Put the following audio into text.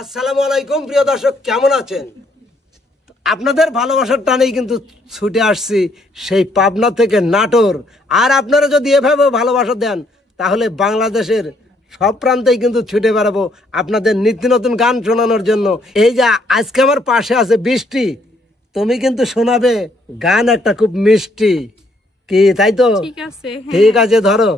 আসসালামু আলাইকুম প্রিয় দর্শক, কেমন আছেন? আপনাদের ভালোবাসার টানেই কিন্তু ছুটে আসছি সেই পাবনা থেকে নাটোর। আর আপনারা যদি এভাবে ভালোবাসা দেন তাহলে বাংলাদেশের সব প্রান্তেই কিন্তু ছুটে বেড়াবো আপনাদের নিত্য নতুন গান শোনানোর জন্য। এই যে আজকে আমার পাশে আছে বৃষ্টি, তুমি কিন্তু শোনাবে গান একটা খুব মিষ্টি, কি তাই তো? ঠিক আছে, ঠিক আছে, ধরো।